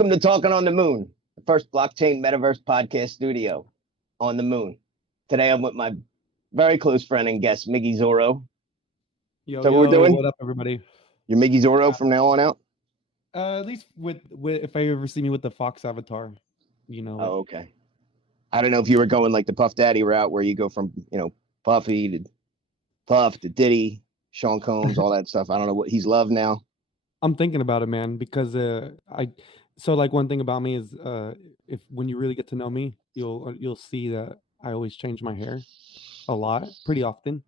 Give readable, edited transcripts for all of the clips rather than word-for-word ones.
Welcome to Talking on the Moon, the first blockchain metaverse podcast studio on the moon. Today I'm with my very close friend and guest, Miggy Zorro. Yo, So what we're doing? what up, everybody? You're Miggy Zorro from now on out? At least with if I ever see me with the Fox avatar, Oh, okay. I don't know if you were going like the Puff Daddy route where you go from, Puffy to Puff to Diddy, Sean Combs, all that stuff. I don't know what he's loved now. I'm thinking about it, man, because one thing about me is if when you really get to know me, you'll see that I always change my hair a lot, pretty often,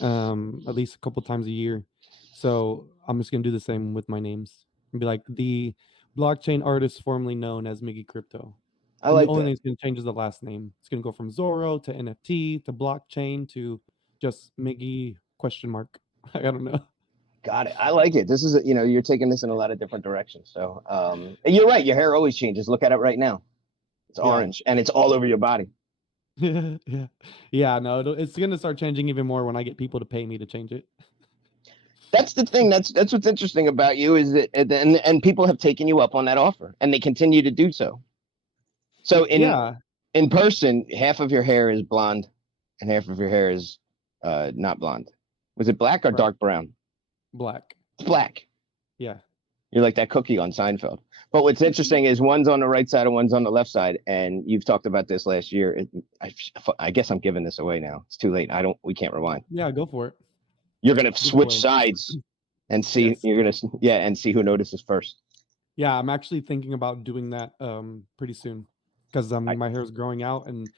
at least a couple times a year. So I'm just gonna do the same with my names and be like the blockchain artist formerly known as Miggy Crypto. I And the like only that. thing it's going to change is the last name. It's going to go from Zorro to NFT to blockchain to just Miggy question mark. I don't know. Got it. I like it. This is, you're taking this in a lot of different directions. So and you're right. Your hair always changes. Look at it right now. It's orange and it's all over your body. Yeah. No, it's going to start changing even more when I get people to pay me to change it. That's the thing. That's what's interesting about you is that, and people have taken you up on that offer and they continue to do so. So in person, half of your hair is blonde and half of your hair is not blonde. Was it black or dark brown? Black. It's black. Yeah. You're like that cookie on Seinfeld. But what's interesting is one's on the right side and one's on the left side. And you've talked about this last year. I guess I'm giving this away now. It's too late. We can't rewind. Yeah, go for it. You're going to switch sides and see, and see who notices first. Yeah, I'm actually thinking about doing that pretty soon because my hair is growing out and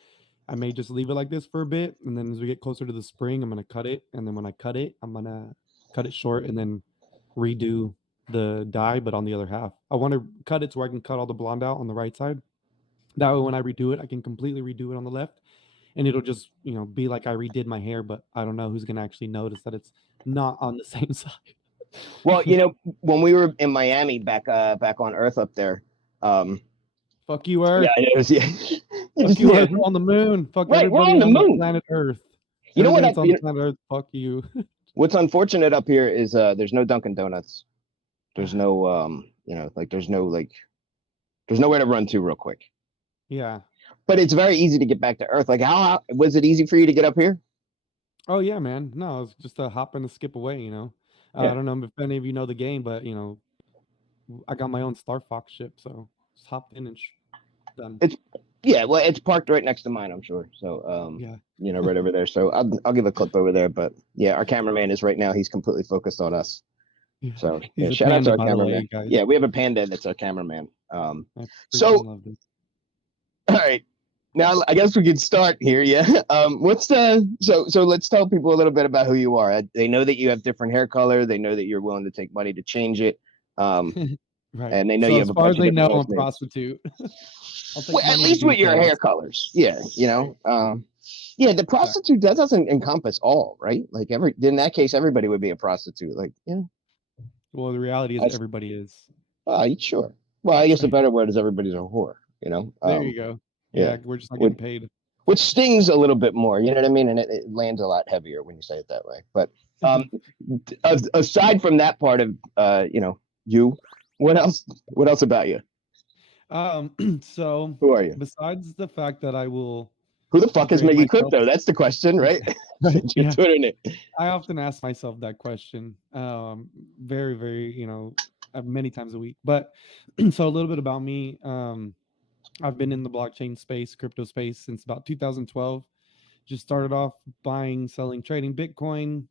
I may just leave it like this for a bit. And then as we get closer to the spring, I'm going to cut it. And then when I cut it, I'm going to cut it short and then redo the dye, but on the other half. I want to cut it so I can cut all the blonde out on the right side. That way, when I redo it, I can completely redo it on the left. And it'll just, be like I redid my hair, but I don't know who's going to actually notice that it's not on the same side. Well, when we were in Miami back on Earth up there, fuck you, Earth. Yeah, it is. Yeah, fuck you, Earth. We're on the moon. Fuck right, everybody we're on the moon. Planet Earth. You know what? On the planet Earth. Fuck you. What's unfortunate up here is there's no Dunkin' Donuts. There's no there's nowhere to run to real quick. Yeah. But it's very easy to get back to Earth. Like, how was it easy for you to get up here? Oh yeah, man. No, it's just a hop and a skip away. Yeah. I don't know if any of you know the game, but I got my own Star Fox ship, so just hopped in and done. It's parked right next to mine, I'm sure. So right over there. So I'll give a clip over there. But yeah, our cameraman is right now. He's completely focused on us. So shout out to our cameraman. Yeah, we have a panda that's our cameraman. All right. Now I guess we could start here. Yeah. So let's tell people a little bit about who you are. They know that you have different hair color. They know that you're willing to take money to change it. Right. And they know you have as far as they know, I'm a prostitute. At least with your hair colors. Yeah. The prostitute, that doesn't encompass all, right? Like in that case, everybody would be a prostitute. Like, yeah. Well, the reality is everybody is. Sure. Well, I guess the better word is everybody's a whore, There you go. Yeah, we're just not getting paid. Which stings a little bit more, you know what I mean? And it lands a lot heavier when you say it that way. But aside from that part of, you, what else about you? So who are you? Besides the fact that I will. Who the fuck is Miggy Crypto? That's the question, right? Your Twitter name. I often ask myself that question, very, very, many times a week. But so a little bit about me. I've been in the blockchain space, crypto space since about 2012. Just started off buying, selling, trading Bitcoin,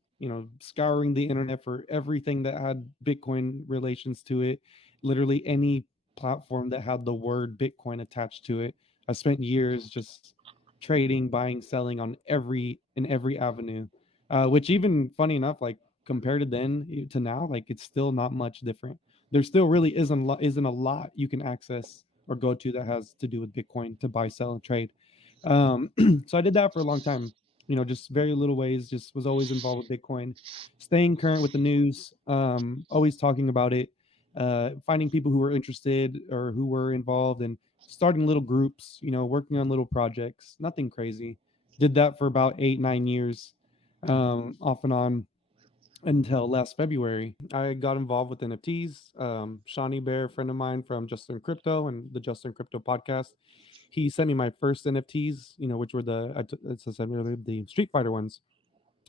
scouring the internet for everything that had Bitcoin relations to it. Literally any platform that had the word Bitcoin attached to it. I spent years just trading, buying, selling in every avenue, which even funny enough, like compared to then to now, like it's still not much different. There still really isn't a lot you can access or go to that has to do with Bitcoin to buy, sell, and trade. So I did that for a long time, just very little ways, just was always involved with Bitcoin, staying current with the news, always talking about it, finding people who were interested or who were involved and starting little groups, working on little projects, nothing crazy. Did that for about 8-9 years, off and on. until last February. I got involved with NFTs. Shawnee Bear, a friend of mine from Justin Crypto and the Justin Crypto podcast, he sent me my first NFTs, which were as I said earlier, the Street Fighter ones.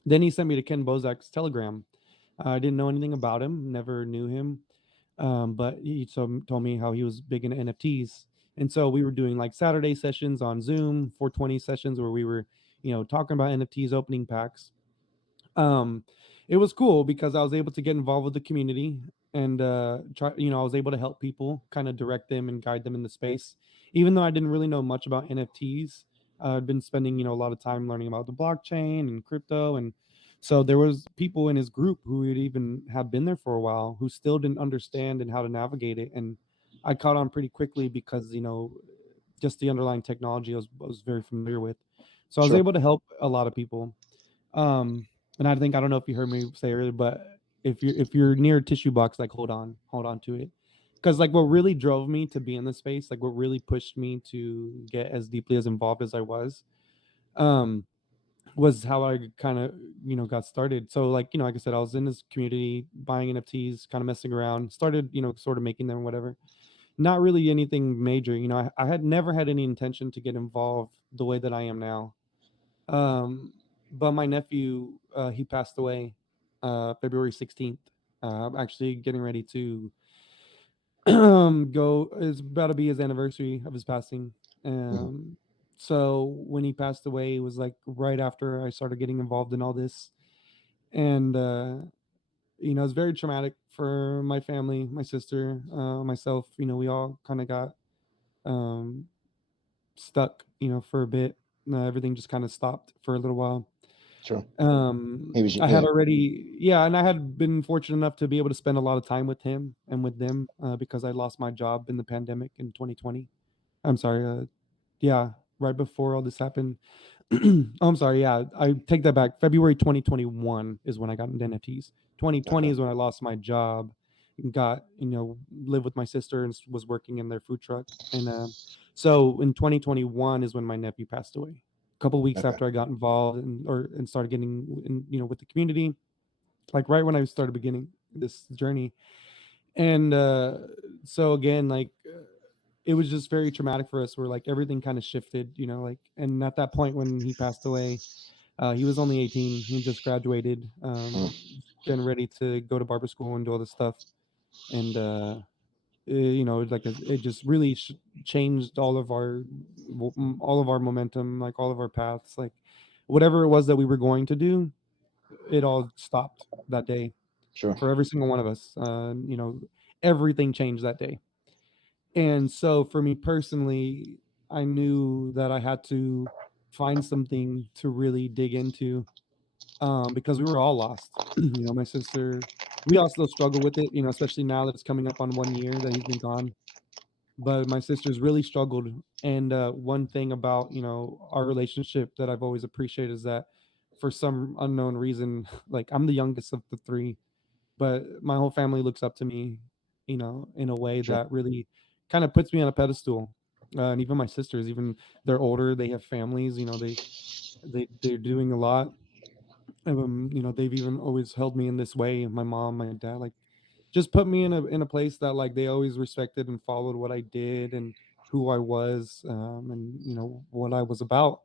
Then he sent me to Ken Bozak's Telegram. I didn't know anything about him, never knew him, but he told me how he was big into NFTs. And so we were doing like Saturday sessions on Zoom, 420 sessions where we were, talking about NFTs, opening packs. um it was cool because I was able to get involved with the community and try, I was able to help people, kind of direct them and guide them in the space, even though I didn't really know much about NFTs. I'd been spending, a lot of time learning about the blockchain and crypto. And so there was people in his group who had even had been there for a while who still didn't understand and how to navigate it. And I caught on pretty quickly because, just the underlying technology I was very familiar with. So I was Sure. able to help a lot of people. um, and I don't know if you heard me say earlier, but if you're near a tissue box, like hold on to it, because like what really drove me to be in this space, like what really pushed me to get as deeply as involved as I um, was how I kind of got started. So like like I said, I was in this community buying NFTs, kind of messing around, started sort of making them, whatever. Not really anything major. I had never had any intention to get involved the way that I am now. um, but my nephew, he passed away February 16th. I'm actually getting ready to go. It's about to be his anniversary of his passing. Mhm. So when he passed away, it was like right after I started getting involved in all this. And, it's very traumatic for my family, my sister, myself. We all kind of got um, stuck, for a bit. Everything just kind of stopped for a little while. Sure. He was, I had yeah. already, yeah, and I had been fortunate enough to be able to spend a lot of time with him and with them, because I lost my job in the pandemic in 2020. I'm sorry, yeah, right before all this happened. Oh, I'm sorry, yeah, I take that back. February 2021 is when I got into NFTs. 2020 Okay. is when I lost my job, and got, lived with my sister and was working in their food truck. And so in 2021 is when my nephew passed away. A couple weeks Okay. after I got involved and started getting in, with the community, like right when I started beginning this journey. And so again, like it was just very traumatic for us, where like everything kind of shifted, like. And at that point when he passed away, he was only 18. He just graduated, Mm. getting ready to go to barber school and do all this stuff. And it just really changed all of our momentum, like all of our paths, like whatever it was that we were going to do, it all stopped that day Sure. for every single one of us. Everything changed that day. And so for me personally, I knew that I had to find something to really dig into, because we were all lost. My sister, we all still struggle with it, especially now that it's coming up on 1 year that he's been gone. But my sister's really struggled. And one thing about, our relationship that I've always appreciated is that for some unknown reason, like I'm the youngest of the three, but my whole family looks up to me, in a way Sure. that really kind of puts me on a pedestal. And even my sisters, even they're older, they have families, they're doing a lot. They've even always held me in this way. My mom, my dad, like just put me in a place that like they always respected and followed what I did and who I was, and what I was about.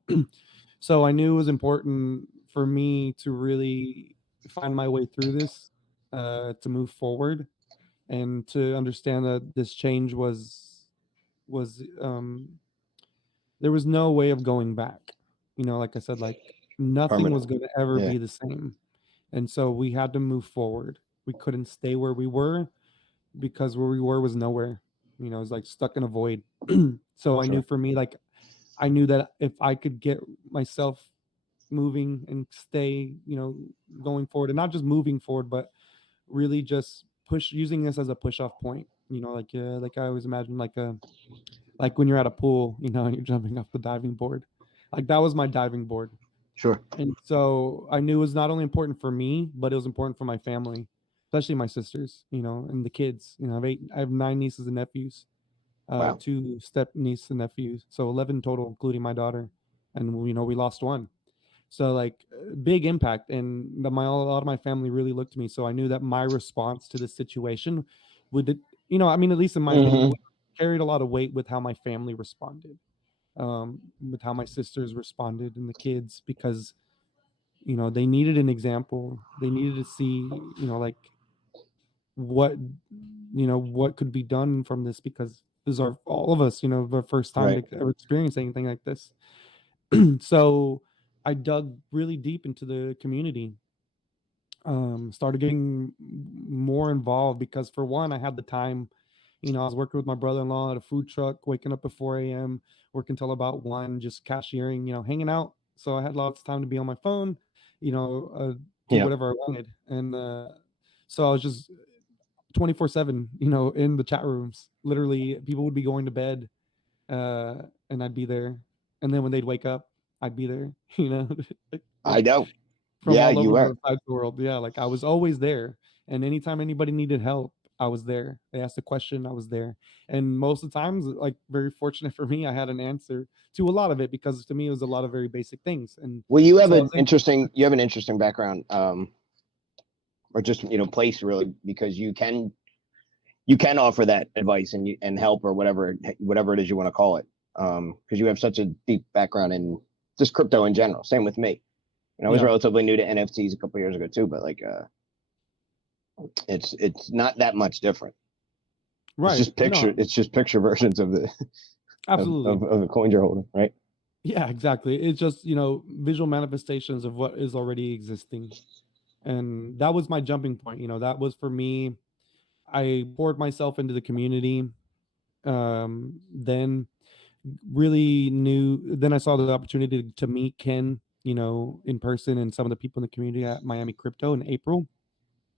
So I knew it was important for me to really find my way through this, to move forward, and to understand that this change was there was no way of going back. Like I said, like nothing was Permanent. going to ever Yeah. be the same. And so we had to move forward. We couldn't stay where we were, because where we were was nowhere. It was like stuck in a void. So I knew, Sure. for me, like I knew that if I could get myself moving and stay, going forward, and not just moving forward, but really just push, using this as a push off point. Like I always imagine, like when you're at a pool, and you're jumping off the diving board. Like that was my diving board. Sure. And so I knew it was not only important for me, but it was important for my family, especially my sisters, and the kids. I have 9 nieces and nephews, Wow. two step niece and nephews, so 11 total, including my daughter. And we lost one. So like big impact, and a lot of my family really looked to me. So I knew that my response to the situation would, I mean, at least in my opinion, Mm-hmm. carried a lot of weight with how my family responded, with how my sisters responded and the kids, because they needed an example. They needed to see, like what what could be done from this, because this is all of us, the first time Right. to ever experience anything like this. So I dug really deep into the community, started getting more involved, because for one, I had the time. I was working with my brother-in-law at a food truck, waking up at 4 a.m., working till about 1, just cashiering, hanging out. So I had lots of time to be on my phone, do Yeah. whatever I wanted. And so I was just 24/7, in the chat rooms. Literally, people would be going to bed, and I'd be there. And then when they'd wake up, I'd be there, I like know. from Yeah, all you over were. the sides of the world. Yeah, like I was always there. And anytime anybody needed help, I was there. They asked a question, I was there. And most of the times, like very fortunate for me, I had an answer to a lot of it, because to me it was a lot of very basic things. And Well, you have so I an was able interesting background, or just place really, because you can offer that advice and help, or whatever it is you want to call it, because you have such a deep background in just crypto in general. Same with me. I was yeah, relatively new to NFTs a couple years ago too, but like it's not that much different. right. No, It's just picture versions of the absolutely. of the coins you're holding, right? Yeah, exactly. It's just, visual manifestations of what is already existing. And that was my jumping point. That was for me. I poured myself into the community. Then then I saw the opportunity to meet Ken, in person, and some of the people in the community at Miami Crypto in April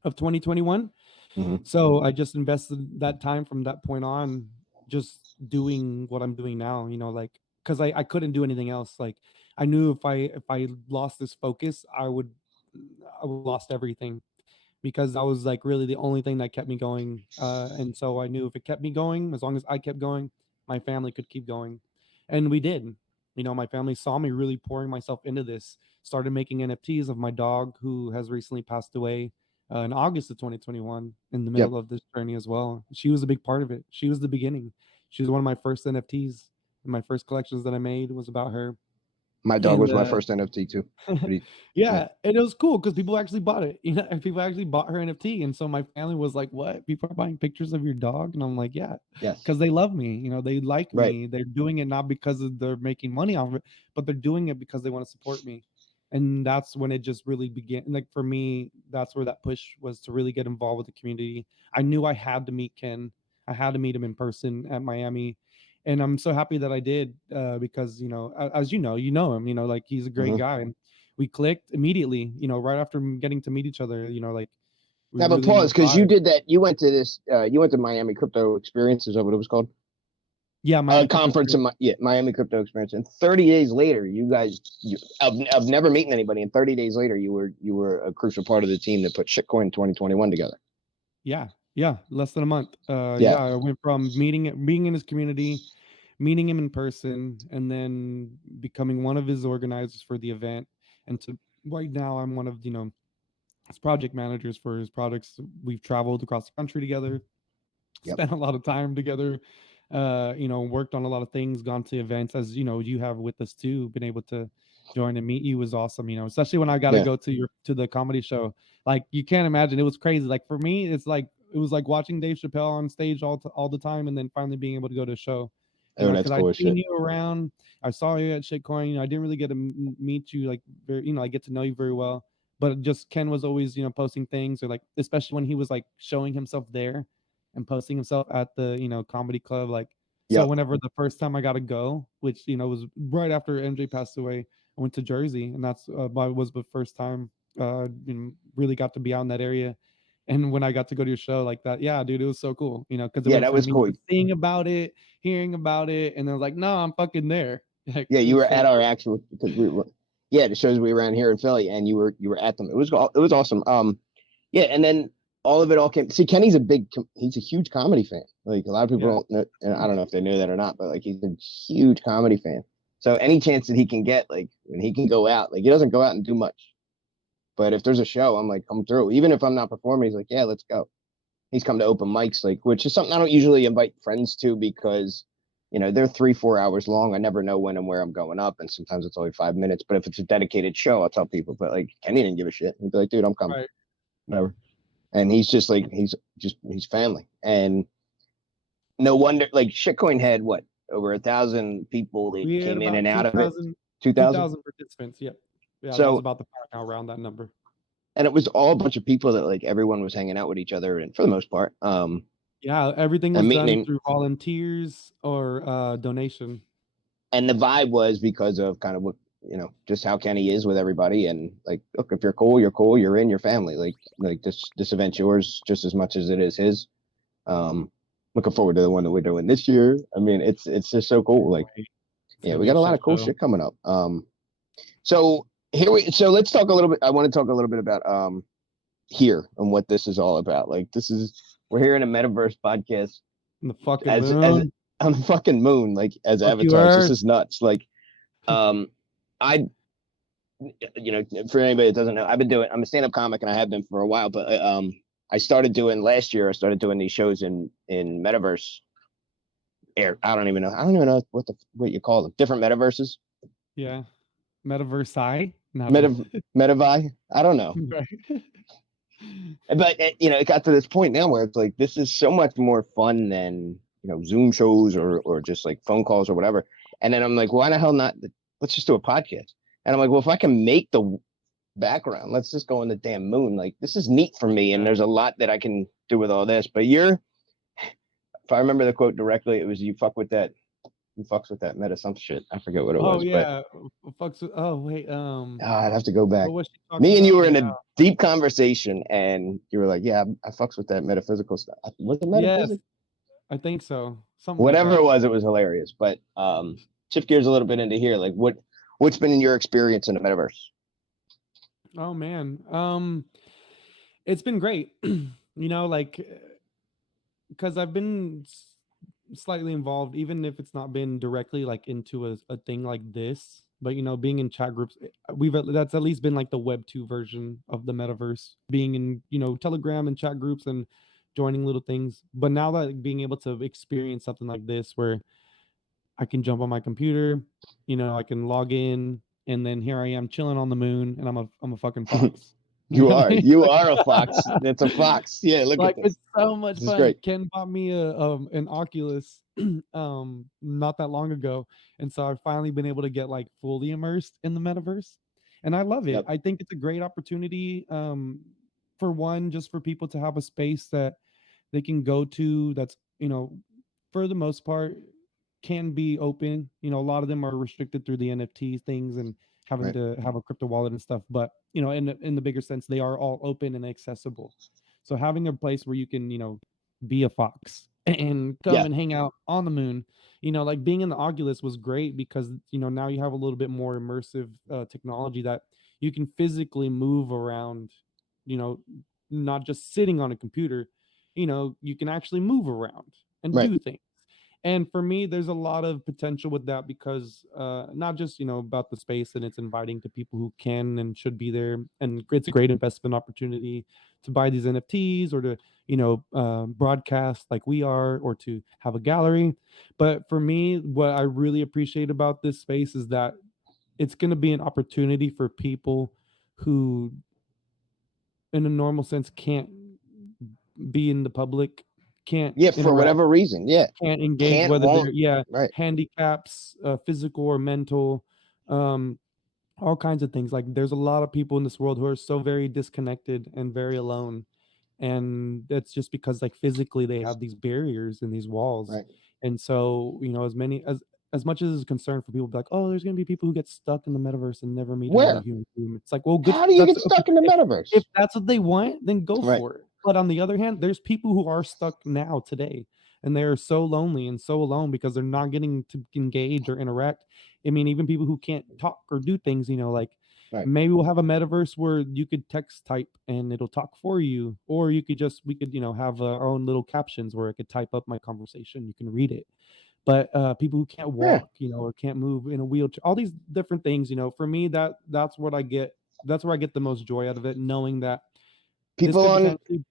of 2021. Mm-hmm. So I just invested that time from that point on, just doing what I'm doing now, like, because I couldn't do anything else. Like I knew if I lost this focus, I would lost everything, because that was like really the only thing that kept me going. And so I knew if it kept me going, as long as I kept going, my family could keep going. And we did. My family saw me really pouring myself into this, started making NFTs of my dog, who has recently passed away in August of 2021, in the Yep. middle of this journey as well. She was a big part of it. She was the beginning. She was one of my first NFTs. And my first collections that I made was about her. My dog And was my first NFT too. Yeah. yeah, and it was cool because people actually bought it. And people actually bought her NFT, and so my family was like, "What? People are buying pictures of your dog?" And I'm like, "Yeah, Yes. because they love me. They like Right. me. They're doing it not because they're making money off of it, but they're doing it because they want to support me." And that's when it just really began. Like for me, that's where that push was, to really get involved with the community. I knew I had to meet Ken. I had to meet him in person at Miami, and I'm so happy that I did, because as you know him, like he's a great Mm-hmm. guy. And we clicked immediately, right after getting to meet each other, like we Now, but really pause, because you vibe. did that. You went to this. You went to Miami Crypto Experience. Is that what it was called? Yeah, Miami Crypto Conference in Experience. Miami Crypto Experience. And 30 days later, you guys, of never meeting anybody. And 30 days later, you were a crucial part of the team that put Shitcoin 2021 together. Yeah, less than a month. Yeah. Yeah, I went from being in his community, meeting him in person, and then becoming one of his organizers for the event. And to right now, I'm one of his project managers for his products. We've traveled across the country together, Yep. spent a lot of time together, worked on a lot of things, gone to events, as you have with us too, been able to join and meet you was awesome, especially when I got to Yeah. go to the comedy show. Like you can't imagine, it was crazy. Like for me, it was like watching Dave Chappelle on stage all the time, and then finally being able to go to a show, Oh, that's because cool I'd as seen shit. you around. I saw you at Shitcoin. I didn't really get to meet you, like very, I get to know you very well. But just Ken was always, posting things, or like, especially when he was like showing himself there and posting himself at the, comedy club. Like, so Yep. whenever the first time I got to go, which, was right after MJ passed away, I went to Jersey, and that's was the first time, really got to be out in that area. And when I got to go to your show like that, yeah, dude, it was so cool, because it Yeah, went that from was me cool. seeing about it, hearing about it, and then I was like, no, I'm fucking there. Like, Yeah, it you was were so at our cool. actual, because we were, yeah, the shows we were around here in Philly, and you were at them. It was awesome. Yeah, and then all came. See, Kenny's he's a huge comedy fan. Like a lot of people Yeah. don't know, and I don't know if they knew that or not, but like he's a huge comedy fan. So any chance that he can get, like when he can go out, like he doesn't go out and do much. But if there's a show, I'm like, come through. Even if I'm not performing, he's like, yeah, let's go. He's come to open mics, like, which is something I don't usually invite friends to because, they're 3-4 hours long. I never know when and where I'm going up, and sometimes it's only 5 minutes. But if it's a dedicated show, I'll tell people. But like Kenny didn't give a shit. He'd be like, dude, I'm coming, Right. whatever. And he's just like he's family, and no wonder. Like Shitcoin had what, over 1,000 people that We had came in about and out of it. 2,000 participants. Yep. Yeah, that was So, about the pack around that number. and it was all a bunch of people that like everyone was hanging out with each other, and for the most part, yeah, everything was done through volunteers or donation. And the vibe was because of kind of what, just how Kenny is with everybody, and like, look, if you're cool, you're cool, you're in your family. Like this event's yours just as much as it is his. Looking forward to the one that we're doing this year. I mean, it's just so cool. Like, yeah, we got a lot of cool shit coming up. So let's talk a little bit. I want to talk a little bit about here and what this is all about. Like, we're here in a metaverse podcast. The fucking moon. On the fucking moon, like as avatars. This is nuts. Like, I, for anybody that doesn't know, I'm a stand-up comic, and I have been for a while, but I started doing these shows in metaverse. I don't even know what you call them. Different metaverses. Yeah. Metaverse. Metavi. I don't know. Right. But it got to this point now where it's like, this is so much more fun than Zoom shows or just like phone calls or whatever. And then I'm like, why the hell not? Let's just do a podcast. And I'm like, well, if I can make the background, let's just go on the damn moon. Like, this is neat for me, and there's a lot that I can do with all this. But if I remember the quote directly, it was, you fucks with that meta some shit. I forget what it was. Yeah. Fucks with, wait. I'd have to go back. Me and you were in a deep conversation, and you were like, yeah, I fucks with that metaphysical stuff. Was it metaphysical? Yes, I think so. Whatever it was hilarious. But shift gears a little bit into here. Like, what's been in your experience in the metaverse? Oh man, it's been great. Like, because I've been slightly involved, even if it's not been directly like into a thing like this. But being in chat groups, that's at least been like the Web 2 version of the metaverse. Being in Telegram and chat groups and joining little things. But now that being able to experience something like this, where I can jump on my computer, I can log in, and then here I am chilling on the moon, and I'm a fucking fox. You are a fox. It's a fox. Yeah, look at this. It's so much fun. Great. Ken bought me an Oculus not that long ago, and so I've finally been able to get like fully immersed in the metaverse, and I love it. Yep. I think it's a great opportunity, for one, just for people to have a space that they can go to that's for the most part can be open. A lot of them are restricted through the NFT things and having to have a crypto wallet and stuff, but in the bigger sense, they are all open and accessible. So having a place where you can be a fox and come and hang out on the moon, like being in the Oculus was great because now you have a little bit more immersive technology that you can physically move around, not just sitting on a computer. You can actually move around and do things. And for me, there's a lot of potential with that because not just, about the space, and it's inviting to people who can and should be there. And it's a great investment opportunity to buy these NFTs or to, broadcast like we are, or to have a gallery. But for me, what I really appreciate about this space is that it's going to be an opportunity for people who, in a normal sense, can't be in the public, can't for whatever reason, can't engage, whether they're handicaps, physical or mental, all kinds of things. Like, there's a lot of people in this world who are so very disconnected and very alone, and that's just because like physically they have these barriers and these walls. And so as much as it's a concern for people, like, oh, there's going to be people who get stuck in the metaverse and never meet another human being. It's like, well, good. How do you get stuck in the metaverse? If that's what they want, then go for it. But on the other hand, there's people who are stuck now today, and they're so lonely and so alone because they're not getting to engage or interact. I mean, even people who can't talk or do things, like maybe we'll have a metaverse where you could text type and it'll talk for you, or we could have our own little captions where I could type up my conversation. You can read it. but people who can't Yeah. walk, or can't move in a wheelchair, all these different things, for me, that's what I get. That's where I get the most joy out of it, knowing that this People could on potentially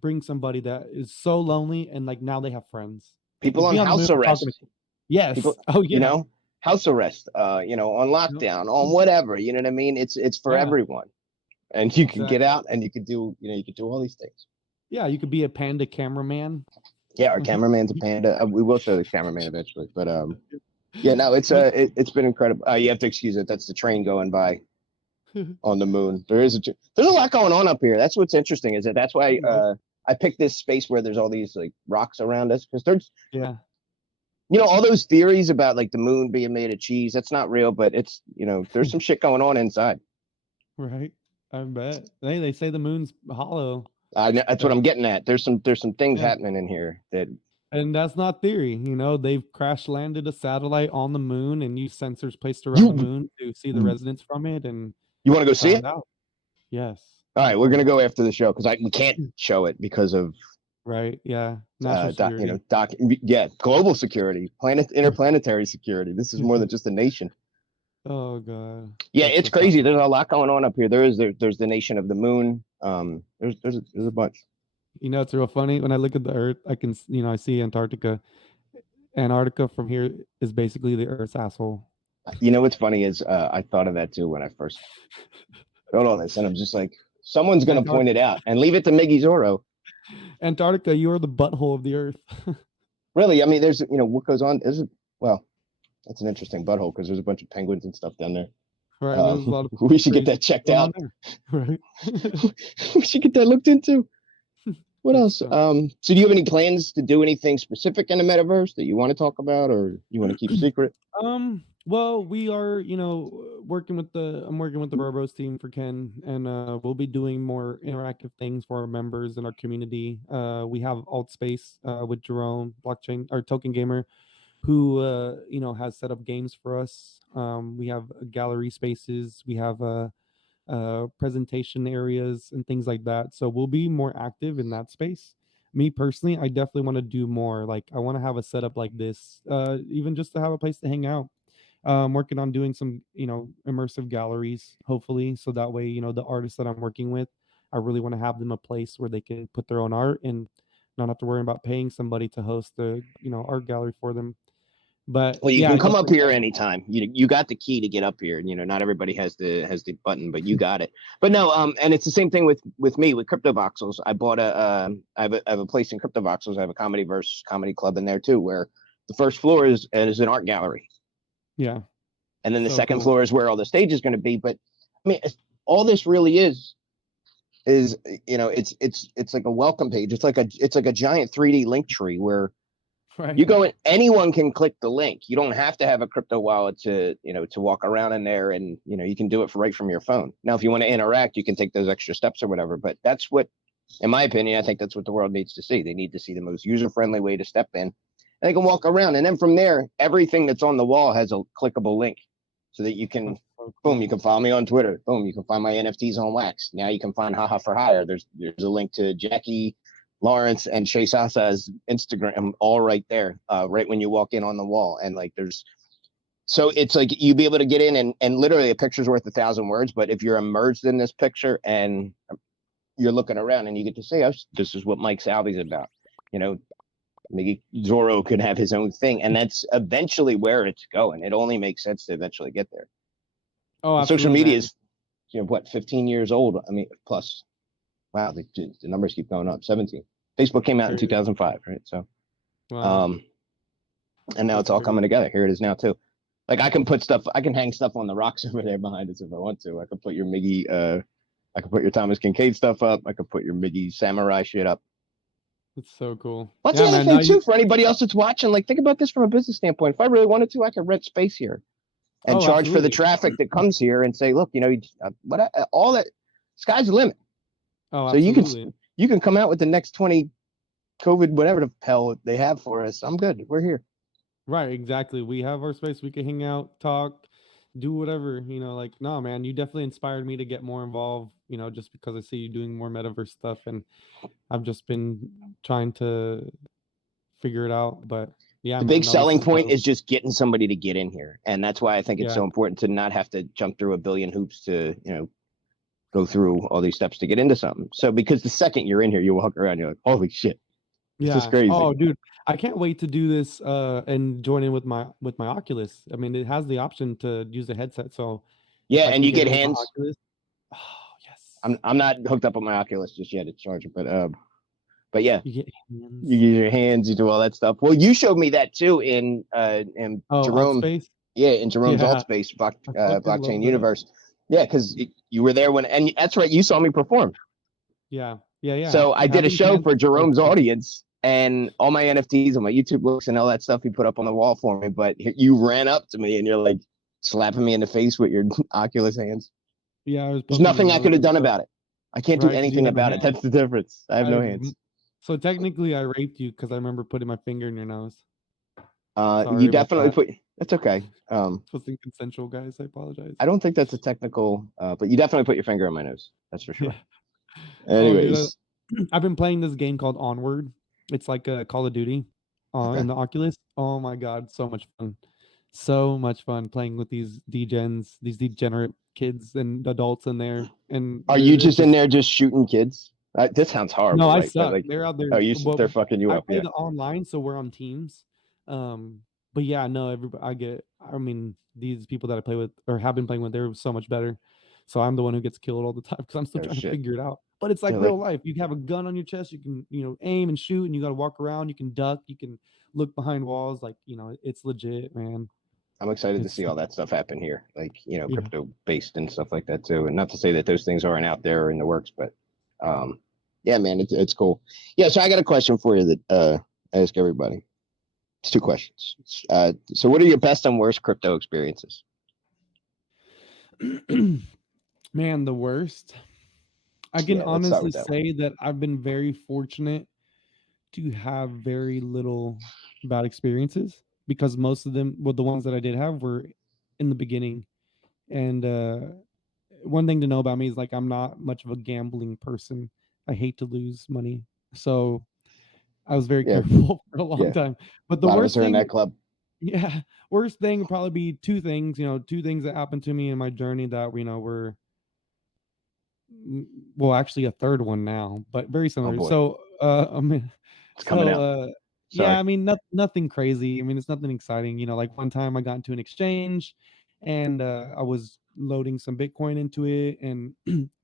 bring somebody that is so lonely, and like now they have friends. They people could on be on the moon house talking to. arrest. Yes. People, Oh you yeah. know, house arrest. On Yep. lockdown, on whatever. You know what I mean? It's for Yeah. everyone, and you can get Exactly. out and you can do all these things. Yeah, you could be a panda cameraman. Yeah, our cameraman's a panda. We will show the cameraman eventually, but yeah, no, But it's been incredible. You have to excuse it. That's the train going by on the moon. There's a lot going on up here. That's what's interesting. Is that that's why right. I picked this space where there's all these like rocks around us because there's Yeah. all those theories about like the moon being made of cheese. That's not real, but it's there's some shit going on inside. Right. I bet. They say the moon's hollow. I know that's what I'm getting at. There's some things Yeah. happening in here that And that's not theory. They've crash landed a satellite on the moon and used sensors placed around the you moon to see the resonance from it, and you want to go see found it. out. Yes. All right, we're gonna Unfortunately. go after the show because we can't show it because of Right. Yeah. National security. yeah, global security, interplanetary security. This is more than just a nation. Oh god. Yeah, That's it's so tough. crazy. There's a lot going on up here. There's the nation of the moon. There's a bunch. It's real funny when I look at the Earth. I can, I see Antarctica. Antarctica from here is basically the Earth's asshole. You know what's funny is I thought of that too when I first wrote all this, and I'm just like, someone's gonna point it out and leave it to Miggy Zorro. Antarctica, you are the butthole of the Earth. Really, I mean, there's what goes on. Well, that's an interesting butthole because there's a bunch of penguins and stuff down there. Right. There's a lot of We should get crazy that checked going on out. there. Right. We should get that looked into. What else? So do you have any plans to do anything specific in the metaverse that you want to talk about or you want to keep secret? Well, we are, working with I'm working with the Robos team for Ken, and we'll be doing more interactive things for our members in our community. We have Alt Space with Jerome, blockchain or token gamer, who has set up games for us. We have gallery spaces, we have presentation areas and things like that. So we'll be more active in that space. Me personally, I definitely want to do more. Like I want to have a setup like this, even just to have a place to hang out. Working on doing some, immersive galleries, hopefully, so that way, the artists that I'm working with, I really want to have them a place where they can put their own art and not have to worry about paying somebody to host the, art gallery for them. But Well, you yeah, can I come up definitely here want. anytime. You got the key to get up here. Not everybody has the button, but you got it. But no, and it's the same thing with me with Crypto Voxels. I bought I have a place in Crypto Voxels. I have a comedy club in there too, where the first floor is an art gallery. Yeah. And then the So second cool. floor is where all the stage is going to be. But I mean, all this really is it's like a welcome page. It's like a giant 3D link tree where Right. you go in, anyone can click the link. You don't have to have a crypto wallet to walk around in there, and you can do it right from your phone. Now, if you want to interact, you can take those extra steps or whatever. But that's what, in my opinion, I think that's what the world needs to see. They need to see the most user-friendly way to step in, and they can walk around. And then from there, everything that's on the wall has a clickable link, so that you can, boom, you can follow me on Twitter. Boom, you can find my NFTs on Wax. Now you can find Haha for Hire. There's a link to Jackie Lawrence and Shay Sasa's Instagram all right there, right when you walk in on the wall. And like so it's like you be able to get in and literally a picture's worth 1,000 words. But if you're immersed in this picture and you're looking around and you get to say, oh, this is what Mike Salvi's about, maybe Zorro could have his own thing. And that's eventually where it's going. It only makes sense to eventually get there. Oh, Social absolutely, media man. is, 15 years old. I mean, plus, wow, the numbers keep going up. 17. Facebook came out in 2005, right? So, Wow. and now That's it's all coming crazy. together. Here it is now too. Like I can hang stuff on the rocks over there behind us if I want to. I could put your Miggy, I could put your Thomas Kincaid stuff up. I could put your Miggy Samurai shit up. It's so cool. What's Yeah, the other man. thing too for anybody else that's watching? Like, think about this from a business standpoint. If I really wanted to, I could rent space here and charge for the traffic that comes here and say, look, all that, sky's the limit. Oh, so absolutely. you can come out with the next 20 COVID, whatever the hell they have for us. I'm good. We're here. Right, exactly. We have our space. We can hang out, talk, do whatever. Like, no, man, you definitely inspired me to get more involved. Just because I see you doing more metaverse stuff, and I've just been trying to figure it out. But Yeah, The big man. No, this selling is point dope. is just getting somebody to get in here, and that's why I think it's Yeah. so important to not have to jump through a billion hoops to go through all these steps to get into something. So because the second you're in here, you walk around, you're like, holy shit, this is Yeah. crazy. Oh, dude, I can't wait to do this and join in with my Oculus. I mean, it has the option to use a headset, so Yeah, if I and can you get get in with my hands. Oculus, oh yes, I'm not hooked up on my Oculus just yet. It's charging, but yeah, you get you hands. use your hands, you do all that stuff. Well, you showed me that too in Oh, alt Jerome. space. Yeah, in Jerome's alt Yeah, space I fucking blockchain love that. universe. Yeah, because you were there when, and that's right, you saw me perform. Yeah, yeah, yeah. So I did a Having show hands for is so Jerome's cool. audience, and all my NFTs and my YouTube looks and all that stuff he put up on the wall for me. But you ran up to me and you're like slapping me in the face with your Oculus hands. Yeah, I was There's pumping the nothing I could nose have and done stuff, about it. I can't do right? Because you anything have no about it. hands. That's the difference. I have no hands. So technically, I raped you because I remember putting my finger in your nose. You Sorry about definitely that. put. That's okay. This wasn't consensual, guys. I apologize. I don't think that's a technical, but you definitely put your finger in my nose. That's for Yeah. sure. Oh, dude, Anyways, I've been playing this game called Onward. It's like a Call of Duty okay. in the Oculus. Oh my god, so much fun. So much fun playing with these degens, these degenerate kids and adults in there. And Are you it's just in just there just shooting kids? This sounds no, horrible, I right? But suck. like, They're out there. oh, Well, they're fucking you I up, play yeah. the online, so we're on teams. But yeah, no, everybody. I mean, these people that I play with or have been playing with, they're so much better. So I'm the one who gets killed all the time because I'm still Oh trying to shit. figure it out. But it's like Yeah, real like life. You have a gun on your chest. You can, aim and shoot, and you got to walk around. You can duck. You can look behind walls. Like, it's legit, man. I'm excited to It's see all that stuff happen here, like yeah. crypto based and stuff like that too. And not to say that those things aren't out there or in the works, but yeah, man, it's cool. Yeah, so I got a question for you that I ask everybody. It's two questions. So what are your best and worst crypto experiences? Man, the worst. I can Yeah, let's start honestly with that one. say that I've been very fortunate to have very little bad experiences because most of them, well, the ones that I did have were in the beginning. And one thing to know about me is like I'm not much of a gambling person. I hate to lose money, so I was very Yeah, careful for a long yeah. time. But A the lot of us worst are in that thing, club. yeah, worst thing would probably be two things. Two things that happened to me in my journey that were well, actually a third one now, but very Oh similar. boy, So, I mean, it's coming out. yeah, Sorry. I mean, nothing crazy. I mean, it's nothing exciting. Like one time I got into an exchange, and I was loading some Bitcoin into it, and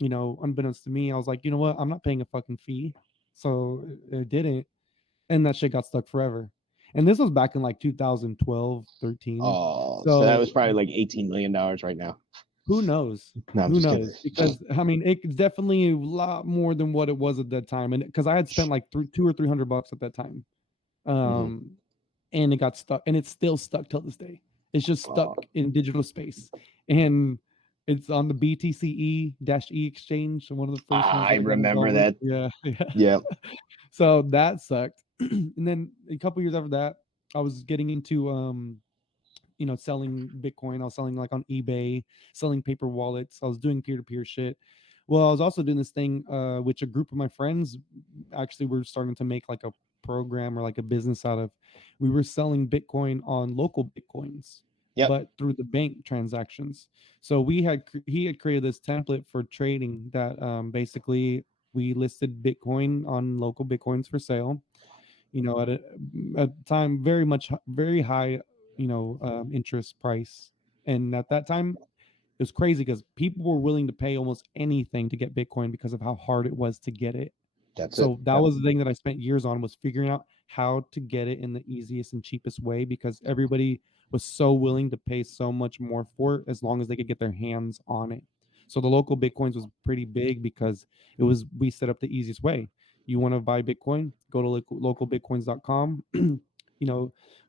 unbeknownst to me, I was like, you know what, I'm not paying a fucking fee, so it didn't, and that shit got stuck forever. And this was back in like 2012, 13. Oh, so that was So probably like $18 million right now. who knows? No, I'm Who just kidding. knows? Because I mean, it's definitely a lot more than what it was at that time, and because I had spent like two or three hundred bucks at that time, Mm-hmm. and it got stuck, and it's still stuck till this day. It's just stuck Oh, in digital space, and it's on the BTCE-E exchange, one of the first ones I that I got remember involved with. that. Yeah, yeah. Yeah. So that sucked. And then a couple years after that, I was getting into selling Bitcoin. I was selling like on eBay, selling paper wallets. I was doing peer-to-peer shit. Well, I was also doing this thing, which a group of my friends actually were starting to make like a program or like a business out of. We were selling Bitcoin on local Bitcoins, Yep. but through the bank transactions. So he had created this template for trading that basically we listed Bitcoin on local Bitcoins for sale, at a time very high, interest price. And at that time, it was crazy because people were willing to pay almost anything to get Bitcoin because of how hard it was to get it. That's it. So that Yep. was the thing that I spent years on, was figuring out how to get it in the easiest and cheapest way because everybody was so willing to pay so much more for it as long as they could get their hands on it. So the local Bitcoins was pretty big because we set up the easiest way. You want to buy Bitcoin, go to localbitcoins.com,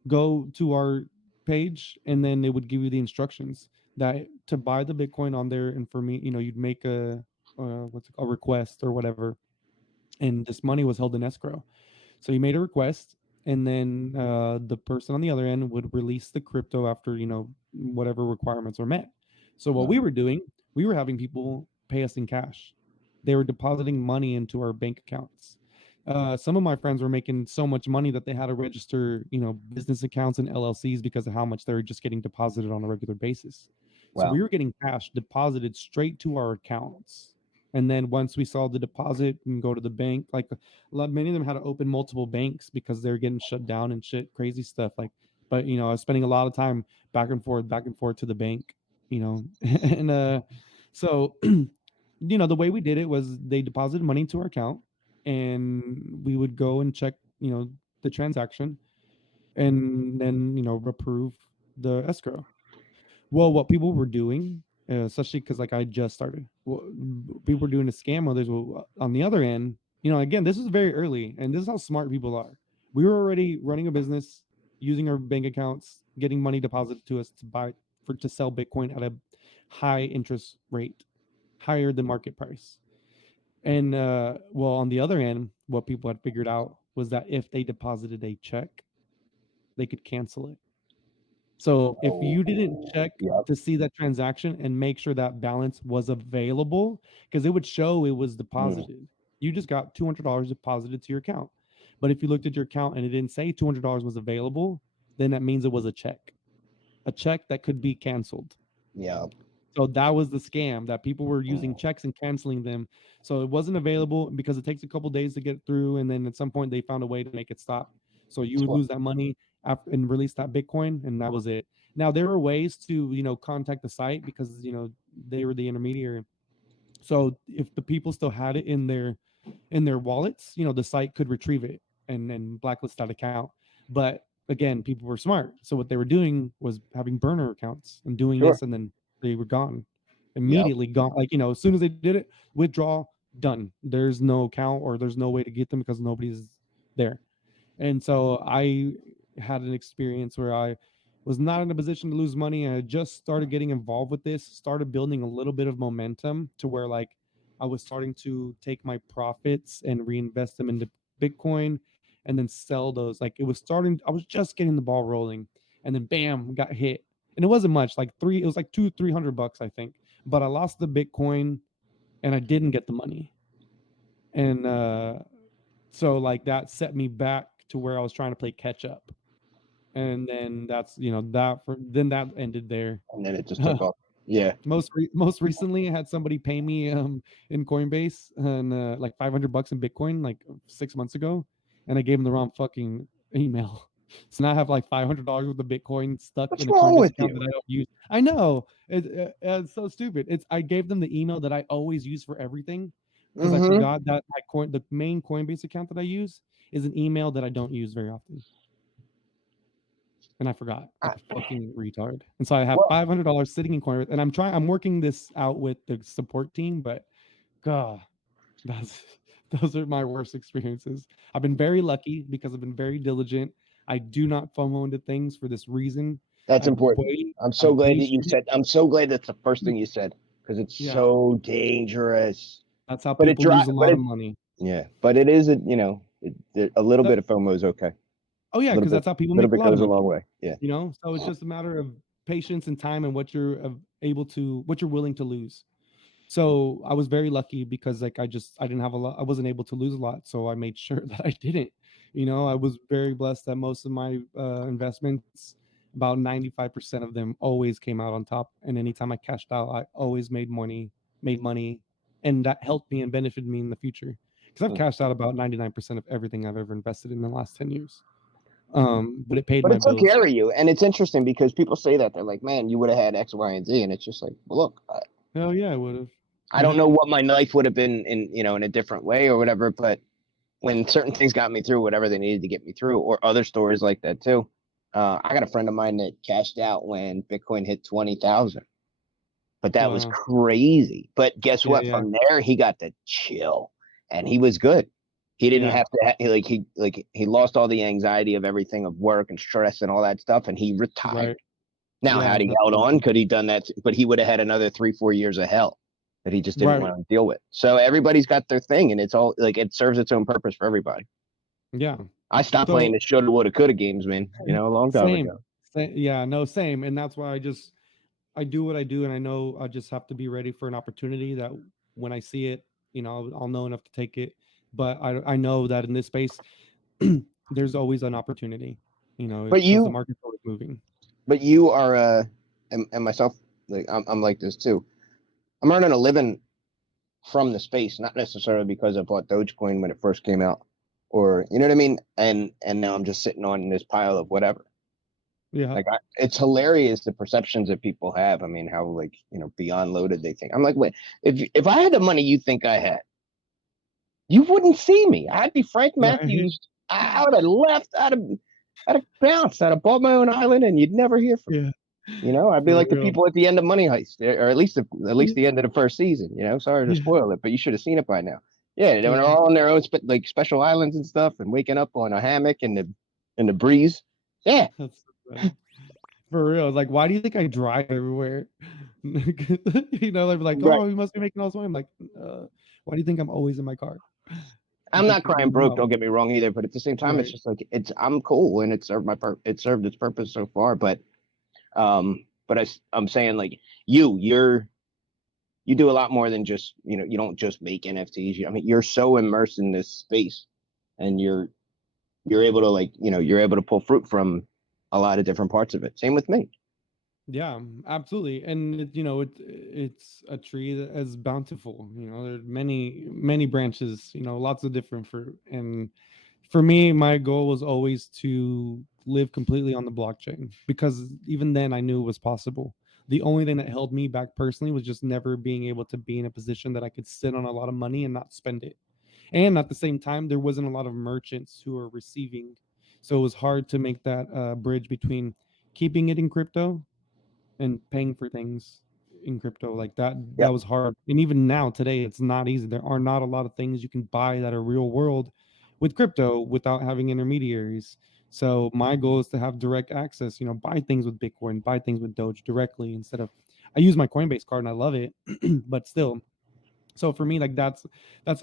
go to our page, and then it would give you the instructions that to buy the Bitcoin on there. And for me, you'd make a request or whatever, and this money was held in escrow. So you made a request, and then the person on the other end would release the crypto after whatever requirements are met. So what we were doing, we were having people pay us in cash. They were depositing money into our bank accounts. Some of my friends were making so much money that they had to register, business accounts and LLCs because of how much they were just getting deposited on a regular basis. So we Wow. were getting cash deposited straight to our accounts. And then once we saw the deposit and go to the bank, like many of them had to open multiple banks because they're getting shut down and shit, crazy stuff. Like, but I was spending a lot of time back and forth to the bank, and so the way we did it was they deposited money into our account and we would go and check, the transaction and then, approve the escrow. Well, what people were doing, especially because like I just started, people were doing a scam. Others on the other end, again, this is very early, and this is how smart people are. We were already running a business, using our bank accounts, getting money deposited to us to sell Bitcoin at a high interest rate, higher than market price. And well, on the other end, what people had figured out was that if they deposited a check, they could cancel it. So if you didn't check Yep. to see that transaction and make sure that balance was available, because it would show it was deposited. You just got $200 deposited to your account. But if you looked at your account and it didn't say $200 was available, then that means it was a check that could be canceled. Yeah. So that was the scam, that people were using checks and canceling them. So it wasn't available because it takes a couple days to get through, and then at some point they found a way to make it stop. So you would lose that money after and release that Bitcoin, and that was it. Now there were ways to contact the site because they were the intermediary. So if the people still had it in their wallets, the site could retrieve it and blacklist that account. But again, people were smart. So what they were doing was having burner accounts and doing Sure. this, and then they were gone. Yep. Immediately gone. Like, as soon as they did it, withdraw, done. There's no account or there's no way to get them because nobody's there. And so I had an experience where I was not in a position to lose money. I just started getting involved with this, started building a little bit of momentum to where like I was starting to take my profits and reinvest them into Bitcoin and then sell those. Like I was just getting the ball rolling, and then bam, got hit. And it wasn't much, it was like 300 bucks, I think. But I lost the Bitcoin and I didn't get the money. And so like that set me back to where I was trying to play catch up. And then that ended there. And then it just took off. Yeah. Most recently, I had somebody pay me in Coinbase and like 500 bucks in Bitcoin like 6 months ago, and I gave him the wrong fucking email. So now I have like $500 worth of Bitcoin stuck What's in a wrong Coinbase with account you? that I don't use. I know it's so stupid. I gave them the email that I always use for everything because I Mm-hmm. forgot that the main Coinbase account that I use is an email that I don't use very often, and I forgot like a fucking retard. And so I have Well, $500 sitting in Coinbase, and I'm working this out with the support team, but God, that's those are my worst experiences. I've been very lucky because I've been very diligent. I do not FOMO into things for this reason. that's I important. wait. I'm I'm so glad that you patient. said. I'm so glad that's the first thing you said because it's Yeah, so dangerous. that's how But it people dry. lose a But lot of it money. yeah. But it is a little That, bit of FOMO is okay. oh A yeah, little because bit. that's how people A little make a bit lot of goes a money. long way. Yeah. So it's just a matter of patience and time and what you're willing to lose. So I was very lucky because like I didn't have a lot. I wasn't able to lose a lot, so I made sure that I didn't. I was very blessed that most of my investments, about 95% of them, always came out on top. And anytime I cashed out, I always made money, and that helped me and benefited me in the future. Because I've cashed out about 99% of everything I've ever invested in the last 10 years. But it paid But my it took bills. care of you, and it's interesting because people say that they're like, "Man, you would have had X, Y, and Z," and it's just like, well, look, Hell yeah, I would I don't have. know what my life would have been in a different way or whatever, but when certain things got me through whatever they needed to get me through, or other stories like that too. I got a friend of mine that cashed out when Bitcoin hit 20,000, but that was Wow. crazy. But guess Yeah, what? yeah, From there, he got to chill, and he was good. He didn't yeah. have to he lost all the anxiety of everything of work and stress and all that stuff, and he retired. Right. Now, Yeah, had he that's held on, awesome. could he done that? But he would have had another 3-4 years of hell that he just didn't Right. want to deal with. So everybody's got their thing, and it's all like it serves its own purpose for everybody. Yeah. I stopped playing So the shoulda, woulda, coulda games, man. A long time same. ago. Yeah, no, same. And that's why I do what I do, and I know I just have to be ready for an opportunity that when I see it, I'll know enough to take it. but I know that in this space, there's always an opportunity, But because the you, market's always moving. but you are, and myself, like I'm like this too. I'm earning a living from the space, not necessarily because I bought Dogecoin when it first came out, or you know what I mean. And now I'm just sitting on this pile of whatever. Yeah. Like it's hilarious the perceptions that people have. I mean, how like beyond loaded they think. I'm like, wait, if I had the money you think I had, you wouldn't see me. I'd be Frank Right. Matthews. I would have left. I'd have bounced. I'd have bought my own island, and you'd never hear from me. Yeah. I'd be For like the real. people at the end of Money Heist, or at least Yeah. the end of the first season. Sorry to Yeah. spoil it, but you should have seen it by now. Yeah, they were Yeah. all on their own like special islands and stuff, and waking up on a hammock in the breeze. Yeah, That's so funny. For real. Like, why do you think I drive everywhere? They're like, right. oh, you must be making all this money. I'm like, why do you think I'm always in my car? I'm not crying broke. No. Don't get me wrong either, but at the same time, it's Right. just like I'm cool, and it served its purpose so far. But I'm saying like you do a lot more than just you don't just make NFTs. I mean, you're so immersed in this space, and you're able to you're able to pull fruit from a lot of different parts of it. Same with me. Yeah, absolutely. And it's a tree that is bountiful. There are many branches. Lots of different fruit. And for me, my goal was always to live completely on the blockchain, because even then I knew it was possible. The only thing that held me back personally was just never being able to be in a position that I could sit on a lot of money and not spend it. And at the same time, there wasn't a lot of merchants who were receiving, so it was hard to make that bridge between keeping it in crypto and paying for things in crypto. Like that Yep. was hard. And even now today, it's not easy. There are not a lot of things you can buy that are real world with crypto without having intermediaries. So my goal is to have direct access, buy things with Bitcoin, buy things with Doge directly, instead of, I use my Coinbase card and I love it, but still. So for me, like that's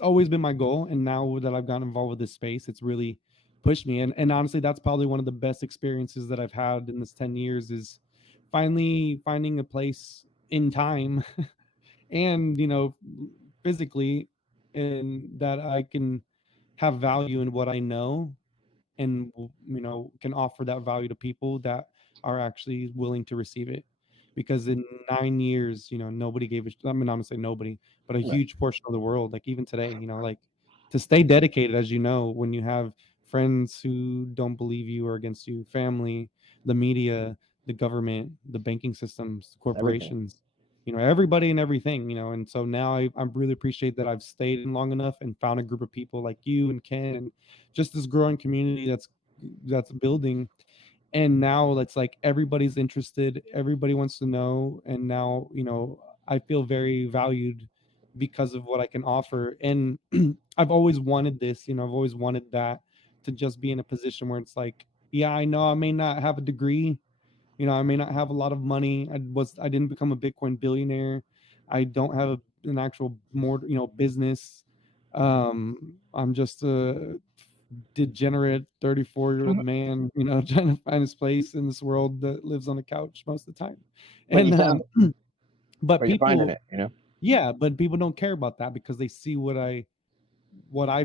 always been my goal. And now that I've gotten involved with this space, it's really pushed me. And honestly, that's probably one of the best experiences that I've had in this 10 years, is finally finding a place in time and physically, and that I can have value in what I know, and can offer that value to people that are actually willing to receive it. Because in 9 years, nobody gave it. I mean, I'm gonna say nobody, but a Right. huge portion of the world, like even today, like, to stay dedicated, as when you have friends who don't believe you or against you, family, the media, the government, the banking systems, Everything. corporations, everybody and everything, and so now I really appreciate that I've stayed in long enough and found a group of people like you and Ken, and just this growing community that's building. And now it's like everybody's interested, everybody wants to know, and now I feel very valued because of what I can offer. And I've always wanted this, I've always wanted that, to just be in a position where it's like, yeah, I know I may not have a degree, I may not have a lot of money. I didn't become a Bitcoin billionaire. I don't have an actual more business. I'm just a degenerate 34-year-old man, trying to find his place in this world that lives on a couch most of the time. But you And found it. but But you're finding people, it. yeah, but people don't care about that because they see what I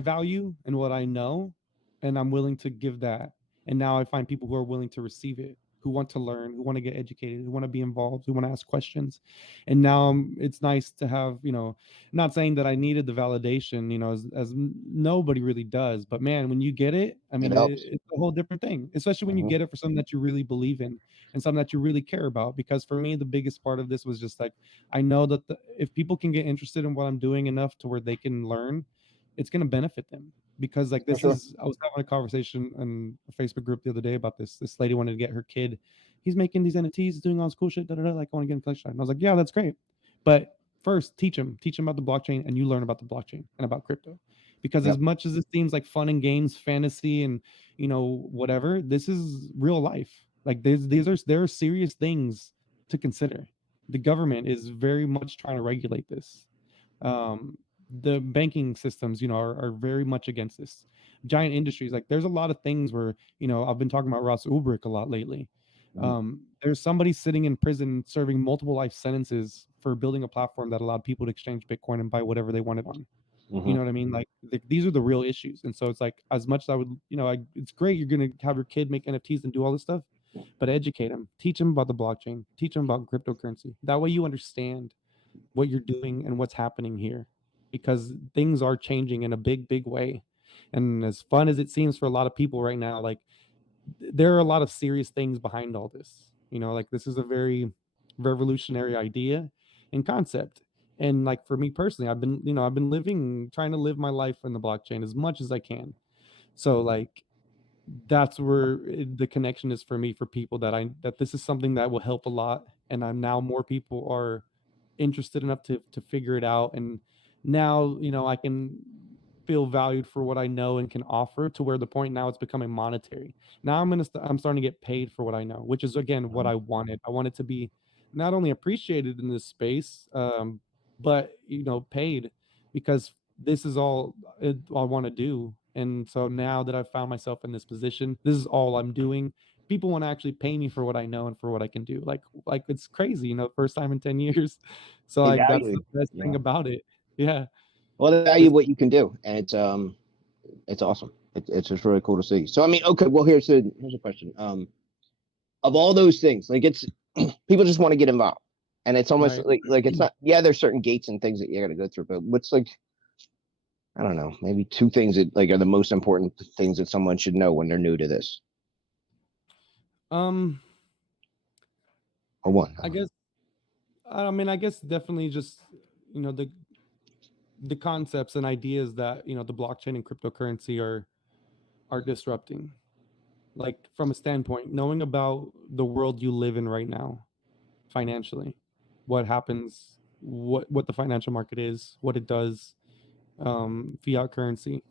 value and what I know, and I'm willing to give that. And now I find people who are willing to receive it, who want to learn, who want to get educated, who want to be involved, who want to ask questions. And now it's nice to have, not saying that I needed the validation, as nobody really does, but man, when you get it, I It mean, helps. it's a whole different thing, especially when you Hmm. get it for something that you really believe in and something that you really care about. Because for me, the biggest part of this was just like, I know that if people can get interested in what I'm doing enough to where they can learn, it's going to benefit them. Because like, For sure. I was having a conversation in a Facebook group the other day about this lady wanted to get her kid, he's making these NFTs, doing all this cool shit, da, da, da, like, I want to get in collection. And I was like, yeah, that's great, but first teach him about the blockchain, and you learn about the blockchain and about crypto. Because as Yep. much as it seems like fun and games, fantasy, and whatever, this is real life. Like, there are serious things to consider. The government is very much trying to regulate this. The banking systems, are very much against this. Giant industries, like, there's a lot of things where, I've been talking about Ross Ulbricht a lot lately. Mhm. There's somebody sitting in prison serving multiple life sentences for building a platform that allowed people to exchange Bitcoin and buy whatever they wanted on. You Mm-hmm. know what I mean? Like these are the real issues. And so it's like, as much as I would, it's great you're gonna have your kid make NFTs and do all this stuff, but educate them, teach them about the blockchain, teach them about cryptocurrency. That way you understand what you're doing and what's happening here, because things are changing in a big way. And as fun as it seems for a lot of people right now, like there are a lot of serious things behind all this. Like this is a very revolutionary idea and concept. And like for me personally, I've been trying to live my life in the blockchain as much as I can. So like that's where the connection is for me, for people that this is something that will help a lot. And I'm now more people are interested enough to figure it out. And now, I can feel valued for what I know and can offer, to where the point now it's becoming monetary. Now I'm starting to get paid for what I know, which is again what I wanted. I wanted to be not only appreciated in this space, but paid, because this is all I want to do. And so now that I've found myself in this position, this is all I'm doing. People want to actually pay me for what I know and for what I can do. Like it's crazy, first time in 10 years. So They like that's value the it. best thing Yeah. about it. Yeah. Well, they value Just what you can do, and it's awesome. It's just really cool to see. So I mean, okay, well here's a question. Of all those things, like it's people just want to get involved, and it's almost right. like it's not. Yeah, there's certain gates and things that you got to go through, but what's like, I don't know, maybe two things that like are the most important things that someone should know when they're new to this, Um or one. I I don't know. guess I guess definitely just the concepts and ideas that the blockchain and cryptocurrency are disrupting. Like from a standpoint, knowing about the world you live in right now financially, what happens, what the financial market is, what it does, fiat currency,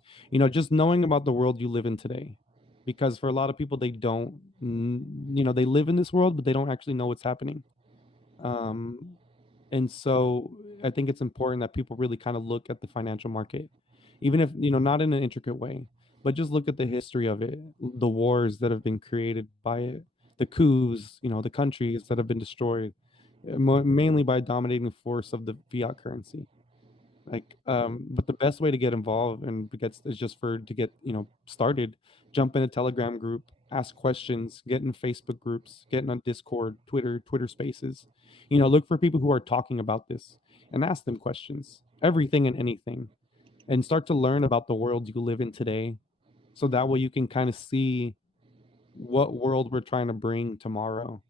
just knowing about the world you live in today. Because for a lot of people, they don't, they live in this world, but they don't actually know what's happening. Um, and so I think it's important that people really kind of look at the financial market, even if, not in an intricate way, but just look at the history of it, the wars that have been created by it, the coups, the countries that have been destroyed, mainly by dominating force of the fiat currency. Like, but the best way to get involved and is just to get, started, jump in a Telegram group, ask questions, get in Facebook groups, get in on Discord, Twitter Spaces. Look for people who are talking about this and ask them questions, everything and anything, and start to learn about the world you live in today. So that way you can kind of see what world we're trying to bring tomorrow,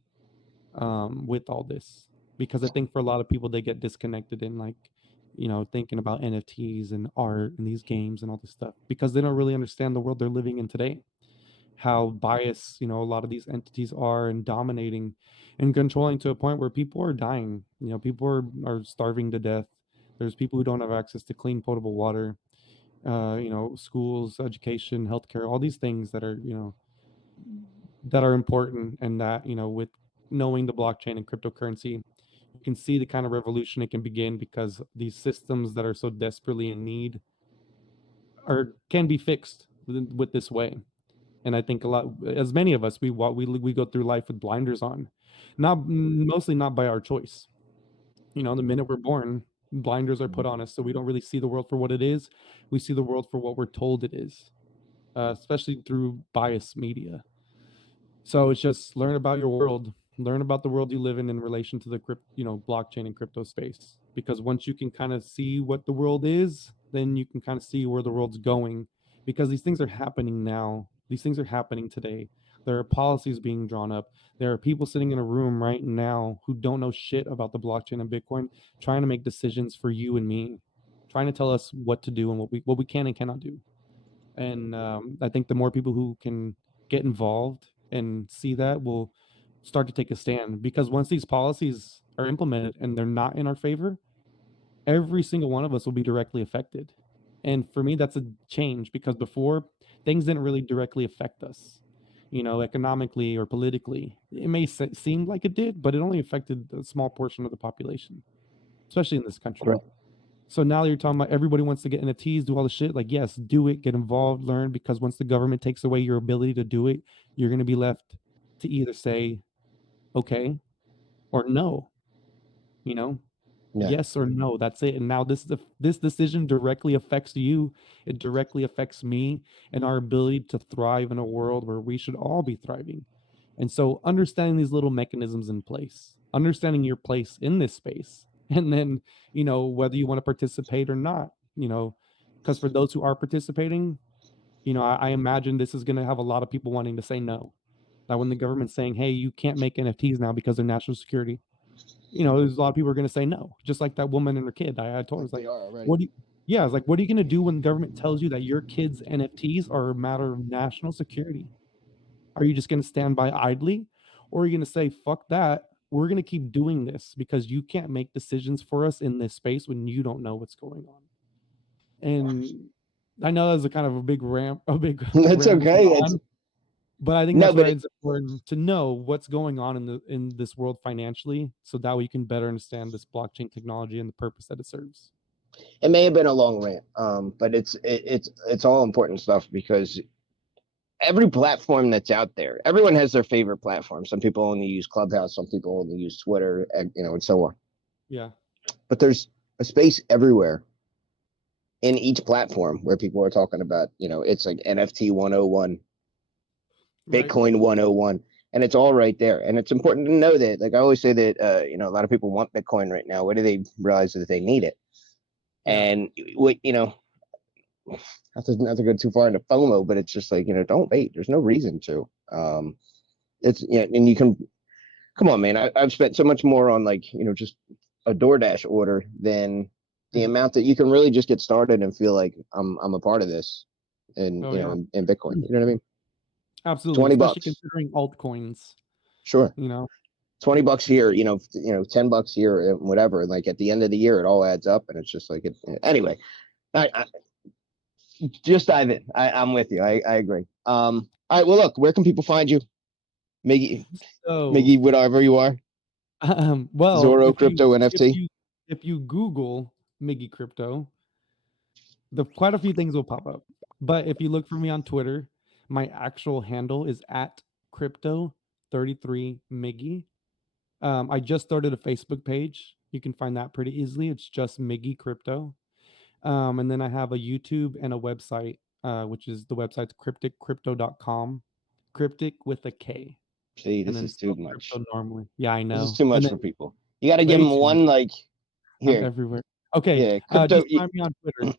with all this. Because I think for a lot of people, they get disconnected in like, thinking about NFTs and art and these games and all this stuff, because they don't really understand the world they're living in today, how biased, a lot of these entities are, and dominating and controlling, to a point where people are dying. People are starving to death. There's people who don't have access to clean potable water, schools, education, healthcare, all these things that are important. And that, with knowing the blockchain and cryptocurrency, you can see the kind of revolution it can begin, because these systems that are so desperately in need are can be fixed with this way. And I think a lot, as many of us, we go through life with blinders on, not mostly not by our choice. The minute we're born, blinders are put on us, so we don't really see the world for what it is. We see the world for what we're told it is, especially through biased media. So it's just learn about your world, learn about the world you live in relation to the blockchain and crypto space. Because once you can kind of see what the world is, then you can kind of see where the world's going. Because these things are happening now. These things are happening today. There are policies being drawn up. There are people sitting in a room right now who don't know shit about the blockchain and Bitcoin, trying to make decisions for you and me, trying to tell us what to do and what we can and cannot do. And I think the more people who can get involved and see that will start to take a stand. Because once these policies are implemented and they're not in our favor, every single one of us will be directly affected. And for me, that's a change, because before, things didn't really directly affect us, economically or politically. It may seem like it did, but it only affected a small portion of the population, especially in this country. Right. So now you're talking about everybody wants to get NFTs, do all the shit. Like, yes, do it, get involved, learn, because once the government takes away your ability to do it, you're going to be left to either say okay or no, you know? Yes or no. That's it. And now this decision directly affects you. It directly affects me and our ability to thrive in a world where we should all be thriving. And so understanding these little mechanisms in place, understanding your place in this space, and then, whether you want to participate or not, because for those who are participating, I imagine this is going to have a lot of people wanting to say no. Now, when the government's saying, hey, you can't make NFTs now because they're national security, there's a lot of people are going to say no, just like that woman and her kid. I told her, it's like, what do you, yeah, it's like, what are you going to do when the government tells you that your kids' NFTs are a matter of national security? Are you just going to stand by idly? Or are you going to say, fuck that? We're going to keep doing this because you can't make decisions for us in this space when you don't know what's going on. And I know that's a kind of a big ramp, That's okay. But I think that's why it's important to know what's going on in this world financially, so that way you can better understand this blockchain technology and the purpose that it serves. It may have been a long rant, but it's all important stuff, because every platform that's out there, everyone has their favorite platform. Some people only use Clubhouse, some people only use Twitter, and so on. Yeah. But there's a space everywhere in each platform where people are talking about, it's like NFT 101, Bitcoin 101, and it's all right there. And it's important to know that, like I always say that, a lot of people want Bitcoin right now. Where do they realize that they need it? And what, not to go too far into FOMO, but it's just like, don't wait. There's no reason to. It's and you can, come on, man. I've spent so much more on, like, just a DoorDash order than the amount that you can really just get started and feel like I'm a part of this, and in Bitcoin. You know what I mean? Absolutely. Especially considering altcoins. Sure. $20 here, $10 here, whatever. Like at the end of the year, it all adds up, and it's just like anyway. I just dive in. I'm with you. I agree. All right. Well, look, where can people find you, Miggy? Miggy, whatever you are. Well, Zorro Crypto NFT. If you Google Miggy Crypto, quite a few things will pop up. But if you look for me on Twitter, my actual handle is at crypto33miggy. I just started a Facebook page. You can find that pretty easily. It's just Miggy Crypto. And then I have a YouTube and a website, which is the website's crypticcrypto.com. Cryptic with a K. See, this is too much. Normally. Yeah, I know. This is too much for people. You got to give them one, like, here. I'm everywhere. Okay. Yeah, crypto. Just find me on Twitter.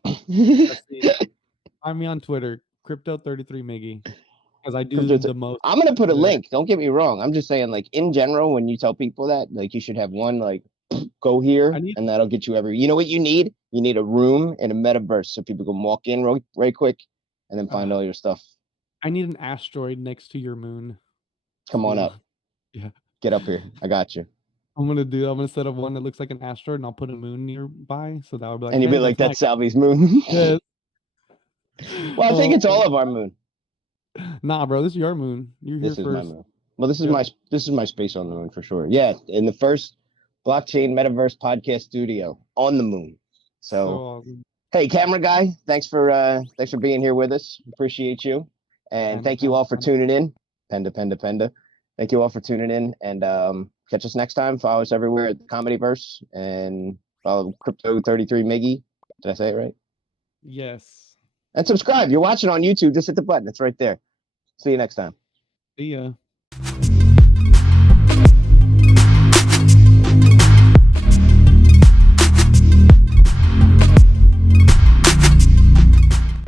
Find me on Twitter, crypto33miggy. Because I do the most. I'm gonna put a link. Don't get me wrong. I'm just saying, like, in general, when you tell people that, like, you should have one, like, go here, and that'll get you every. You know what you need? You need a room in a metaverse so people can walk in right quick, and then find all your stuff. I need an asteroid next to your moon. Come on up. Yeah. Get up here. I got you. I'm gonna set up one that looks like an asteroid, and I'll put a moon nearby, so that would be like. And you'd be like, "That's Salvi's moon." Yes. Well, I think it's all of our moon. Nah, bro, this is your moon. You're here first. My moon. Well, this is my space on the moon for sure. Yeah, in the first blockchain metaverse podcast studio on the moon. So awesome. Hey, camera guy, thanks for being here with us. Appreciate you, and thank you all for tuning in. Penda. Thank you all for tuning in, and catch us next time. Follow us everywhere at the Comedyverse, and follow Crypto33miggy. Did I say it right? Yes. And subscribe. You're watching on YouTube. Just hit the button. It's right there. See you next time. See ya.